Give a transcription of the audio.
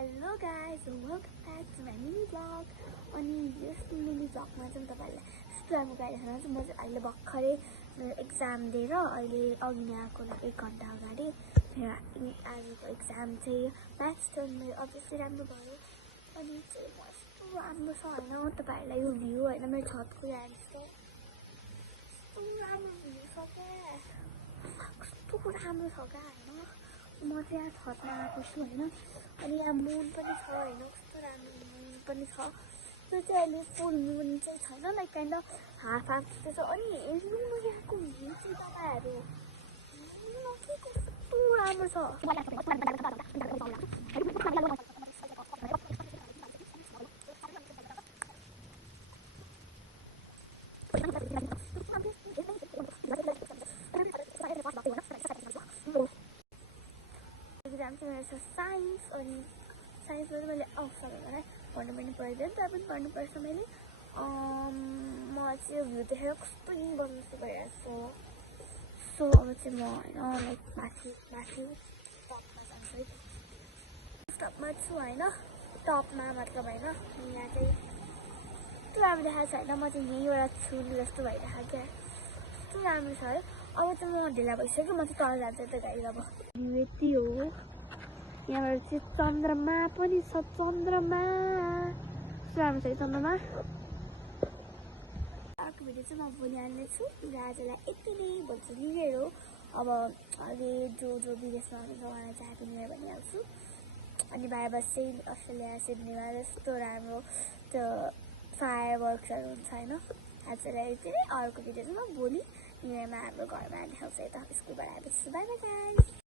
Hello guys, welcome back to my mini vlog. अनि यस mini भ्लगमा चाहिँ तपाईहरुलाई यस्तो राम्रो गाइरहेको छु। म चाहिँ अहिले भर्खरै मेरो एक्जाम दिएर अहिले अघि नै आएको 1 घण्टा अगाडि मेरो आजको एक्जाम चाहिँ म्याथ्स टर्म मेरो अभियसली राम्रो भयो। अनि चाहिँ कस्तो राम्रो छ हैन, तपाईहरुलाई यो भ्यू हैन मेरो छतको यहाँ यस्तो राम्रो भ्यू छ क्या, कस्तो राम्रो छ क्या हैन। म चाहिँ यहाँ छतमा आएको छु हैन, अनि यहाँ मुन पनि छ हैन, कस्तो राम्रो मुन पनि छ। त्यो चाहिँ अहिले फुल मुन चाहिँ छैन, like kind of half half जस्तो छ। अनि हेर्नु न यहाँको भ्यू चाहिँ तपाईहरु, हेर्नु न के कस्तो राम्रो छ। एक्जाम चाहिँ मेरो छ साइन्स, अनि साइन्समा चाहिँ मैले अवसरहरूलाई पढ्नु पनि पर्दैन, तर पनि पढ्नुपर्छ मैले। म चाहिँ यो भ्यू देखेर कस्तो इन्भल्भ जस्तो भइरहेको छु। सो अब चाहिँ म होइन लाइक माथि टपमा जान्छु है, टपमा छु होइन, टपमा मतलब होइन। यहाँ चाहिँ कस्तो राम्रो देखाएको छ होइन, म चाहिँ यहीँबाट छु जस्तो भइरहेको क्या, कस्तो राम्रो छ है। अब चाहिँ म ढिला भइसक्यो, म चाहिँ तल जान्छु त गाइस। अब यति हो, यहाँबाट चाहिँ चन्द्रमा पनि छ, चन्द्रमा कस्तो राम्रो छ है चन्द्रमा। अर्को भिडियो चाहिँ म भोलि हाल्नेछु र आजलाई यति नै, भोलि चाहिँ न्यु इयर हो। अब अहिले जो विदेशमा हुनुहुन्छ उहाँलाई चाहिँ ह्याप्पी न्यु इयर भनिहाल्छु। अनि बाहिर बस्दै अस्ट्रेलिया सिडनीमा जस्तो राम्रो त्यो फायर वर्क्सहरू हुन्छ होइन। आजलाई यति नै, अर्को भिडियो चाहिँ म भोलि न्यु इयरमा हाम्रो घरमा देखाउँछु है त, स्कुलबाट आएपछि। By by guys.